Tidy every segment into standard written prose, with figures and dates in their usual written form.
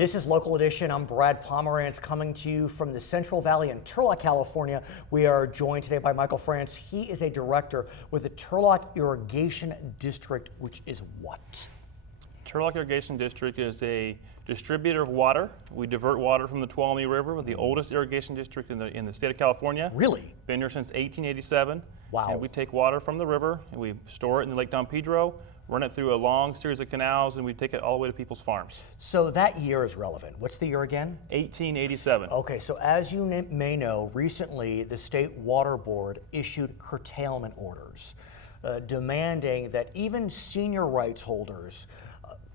This is Local Edition. I'm Brad Pomerance coming to you from the Central Valley in Turlock, California. We are joined today by Michael Frantz. He is a director with the Turlock Irrigation District, which is what? Turlock Irrigation District is a distributor of water. We divert water from the Tuolumne River, with the oldest irrigation district in the state of California. Really? Been here since 1887. Wow. And we take water from the river and we store it in Lake Don Pedro, run it through a long series of canals, and we take it all the way to people's farms. So that year is relevant. What's the year again? 1887. Okay, so as you may know, recently the State Water Board issued curtailment orders demanding that even senior rights holders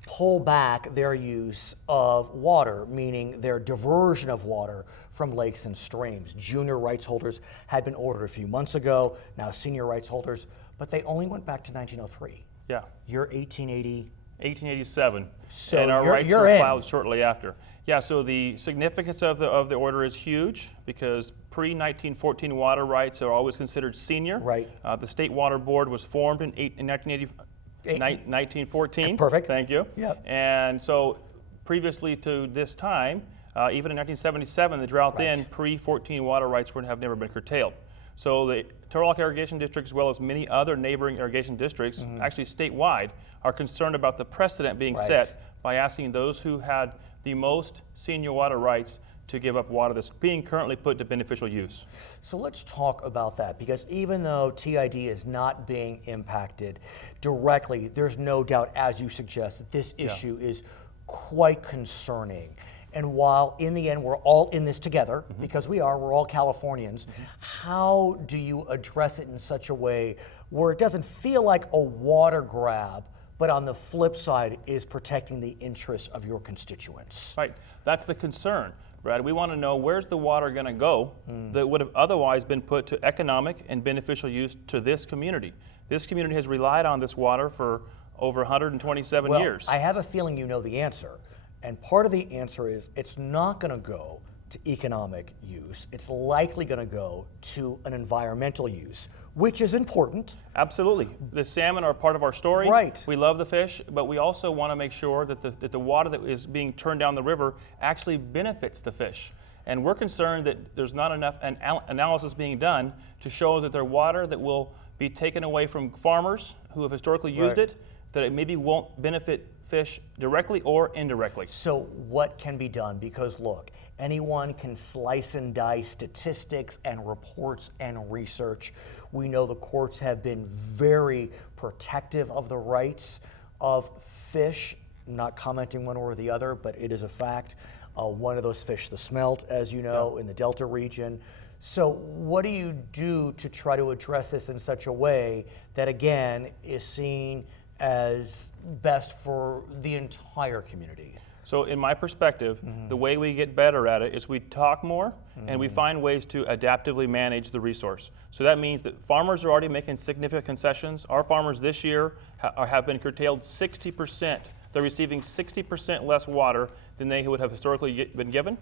pull back their use of water, meaning their diversion of water from lakes and streams. Junior rights holders had been ordered a few months ago, now senior rights holders, but they only went back to 1903. Yeah. You're 1880. 1887, So and our rights you're were in. filed shortly after. Yeah, so the significance of the order is huge because pre-1914 water rights are always considered senior. Right. The State Water Board was formed in 1914. Perfect. Thank you. Yep. And so previously to this time, even in 1977, the drought Right. then, pre-14 water rights have never been curtailed. So the Turlock Irrigation District, as well as many other neighboring irrigation districts, actually statewide, are concerned about the precedent being Right. set by asking those who had the most senior water rights to give up water that's being currently put to beneficial use. So let's talk about that, because even though TID is not being impacted directly, there's no doubt, as you suggest, that this issue is quite concerning. And while in the end we're all in this together, because we're all Californians, how do you address it in such a way where it doesn't feel like a water grab, but on the flip side is protecting the interests of your constituents? Right, that's the concern, Brad. We want to know, where's the water going to go that would have otherwise been put to economic and beneficial use to this community. This community has relied on this water for over 127 Well, years. I have a feeling you know the answer. And part of the answer is it's not going to go to economic use. It's likely going to go to an environmental use, which is important. Absolutely. The salmon are part of our story. Right. We love the fish, but we also want to make sure that the water that is being turned down the river actually benefits the fish. And we're concerned that there's not enough analysis being done to show that there's water that will be taken away from farmers who have historically used Right. it, that it maybe won't benefit fish directly or indirectly. So what can be done? Because look, anyone can slice and dice statistics and reports and research. We know the courts have been very protective of the rights of fish, not commenting one or the other, but it is a fact. One of those fish, the smelt, as you know, in the Delta region. So what do you do to try to address this in such a way that, again, is seen as best for the entire community? So in my perspective, the way we get better at it is we talk more and we find ways to adaptively manage the resource. So that means that farmers are already making significant concessions. Our farmers this year have been curtailed 60%. They're receiving 60% less water than they would have historically been given.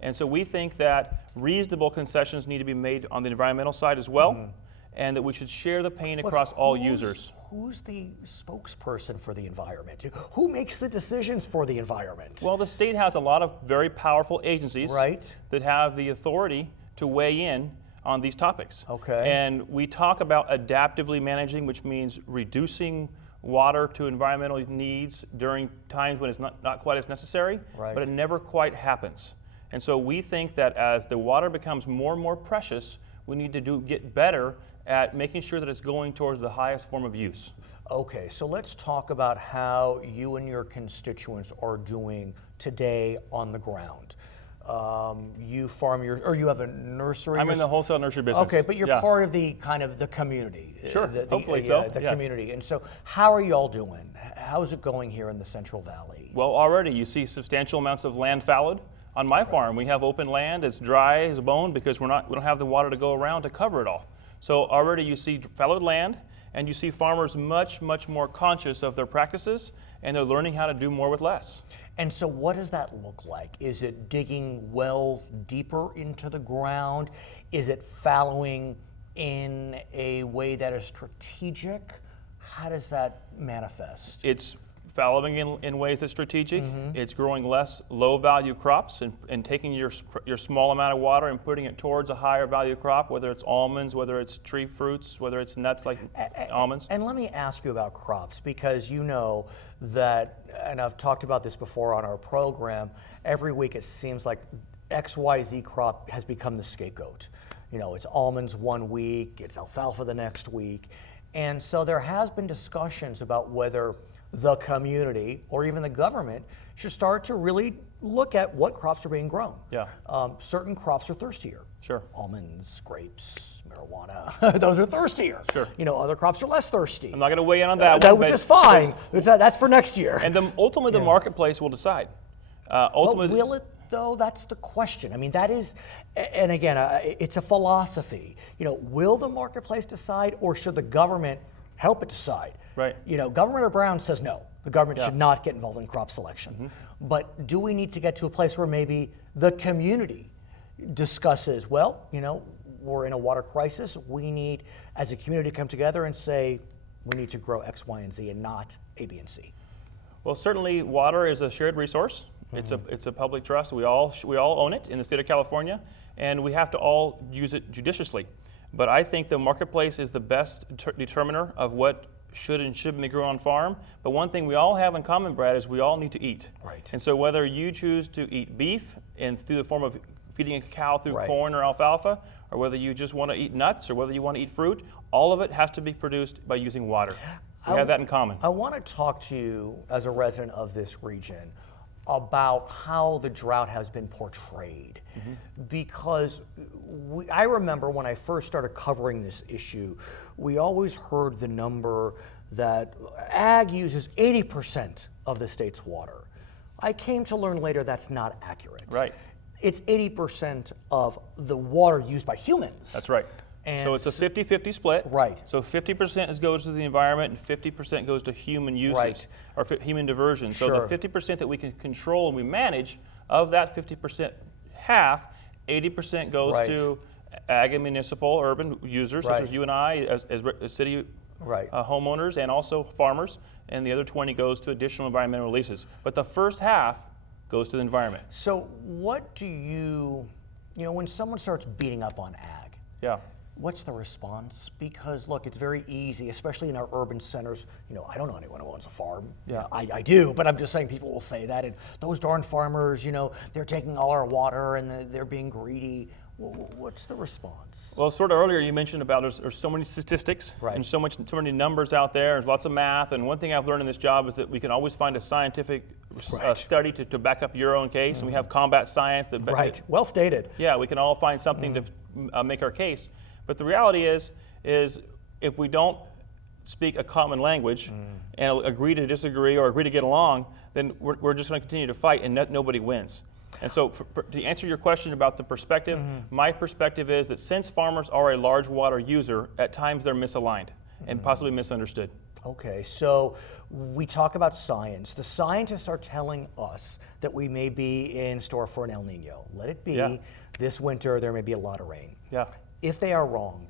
And so we think that reasonable concessions need to be made on the environmental side as well, and that we should share the pain across all users. Who's the spokesperson for the environment? Who makes the decisions for the environment? Well, the state has a lot of very powerful agencies Right. that have the authority to weigh in on these topics. Okay. And we talk about adaptively managing, which means reducing water to environmental needs during times when it's not quite as necessary, Right. but it never quite happens. And so we think that as the water becomes more and more precious, we need to get better at making sure that it's going towards the highest form of use. Okay, so let's talk about how you and your constituents are doing today on the ground. You farm or you have a nursery? I'm in the wholesale nursery business. Okay, but you're Yeah. part of the kind of the community. Sure, hopefully so, The yes. community. And so how are you all doing? How's it going here in the Central Valley? Well, already you see substantial amounts of land fallowed. On my farm, we have open land. It's dry as a bone because we don't have the water to go around to cover it all. So already you see fallowed land, and you see farmers much, much more conscious of their practices, and they're learning how to do more with less. And so what does that look like? Is it digging wells deeper into the ground? Is it fallowing in a way that is strategic? How does that manifest? It's fallowing in ways that's strategic. It's growing less low-value crops and taking your small amount of water and putting it towards a higher value crop, whether it's almonds, whether it's tree fruits, whether it's nuts like almonds. And let me ask you about crops, because you know that, and I've talked about this before on our program, every week it seems like XYZ crop has become the scapegoat. You know, it's almonds one week, it's alfalfa the next week. And so there has been discussions about whether the community or even the government should start to really look at what crops are being grown. Yeah. Certain crops are thirstier. Sure. Almonds, grapes, marijuana, those are thirstier. Sure. You know, other crops are less thirsty. I'm not going to weigh in on that one. Which is fine. That's for next year. And ultimately the marketplace will decide. But will it though? That's the question. I mean, that is, and again, it's a philosophy. You know, will the marketplace decide, or should the government help it decide? Right. You know, Governor Brown says no. The government should not get involved in crop selection. But do we need to get to a place where maybe the community discusses, well, you know, we're in a water crisis. We need, as a community, to come together and say, we need to grow X, Y, and Z and not A, B, and C. Well, certainly water is a shared resource. It's a public trust. We all own it in the state of California, and we have to all use it judiciously. But I think the marketplace is the best determiner of what should and shouldn't be grown on farm. But one thing we all have in common, Brad, is we all need to eat. Right. And so whether you choose to eat beef and through the form of feeding a cow through Right. corn or alfalfa, or whether you just want to eat nuts, or whether you want to eat fruit, all of it has to be produced by using water. We have that in common. I want to talk to you as a resident of this region about how the drought has been portrayed. Because I remember when I first started covering this issue, we always heard the number that ag uses 80% of the state's water. I came to learn later that's not accurate. Right. It's 80% of the water used by humans. That's right. And so it's a 50-50 split. Right. So 50% goes to the environment and 50% goes to human usage, Right. or human diversion. So Sure. the 50% that we can control and we manage, of that 50% half, 80% goes Right. to ag and municipal urban users, such Right. as you and I, as city Right. homeowners, and also farmers, and the other 20 goes to additional environmental releases. But the first half goes to the environment. So what do you know, when someone starts beating up on ag, Yeah. what's the response? Because look, it's very easy, especially in our urban centers. You know, I don't know anyone who owns a farm. Yeah. I do, but I'm just saying people will say that. And those darn farmers, you know, they're taking all our water and they're being greedy. What's the response? Well, sort of earlier you mentioned about there's so many statistics Right. and so many numbers out there. There's lots of math, and one thing I've learned in this job is that we can always find a scientific Right. study to back up your own case, and we have combat science that Right. Well stated. Yeah, we can all find something to make our case. But the reality is if we don't speak a common language and agree to disagree or agree to get along, then we're just going to continue to fight, and nobody wins. And so to answer your question about the perspective, my perspective is that since farmers are a large water user, at times they're misaligned and possibly misunderstood. Okay, so we talk about science. The scientists are telling us that we may be in store for an El Nino. Let it be. Yeah. This winter there may be a lot of rain. Yeah. If they are wrong,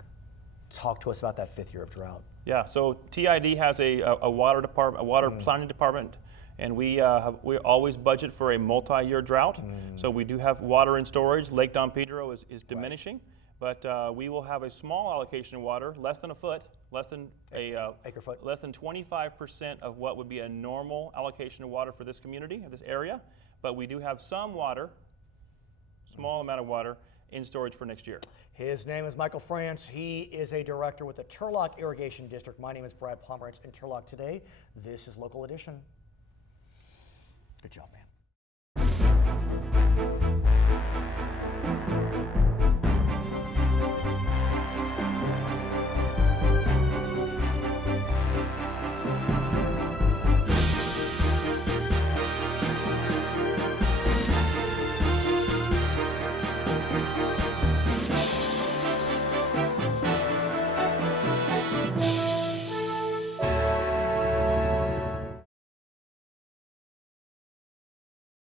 talk to us about that 5th year of drought. Yeah, so TID has a water department, a water planning department, and we always budget for a multi-year drought. So we do have water in storage. Lake Don Pedro is diminishing, but we will have a small allocation of water, less than a foot, less than Acre foot. less than 25% of what would be a normal allocation of water for this community, this area. But we do have some water, small amount of water, in storage for next year. His name is Michael Frantz. He is a director with the Turlock Irrigation District. My name is Brad Pomerance in Turlock today. This is Local Edition. Good job, man.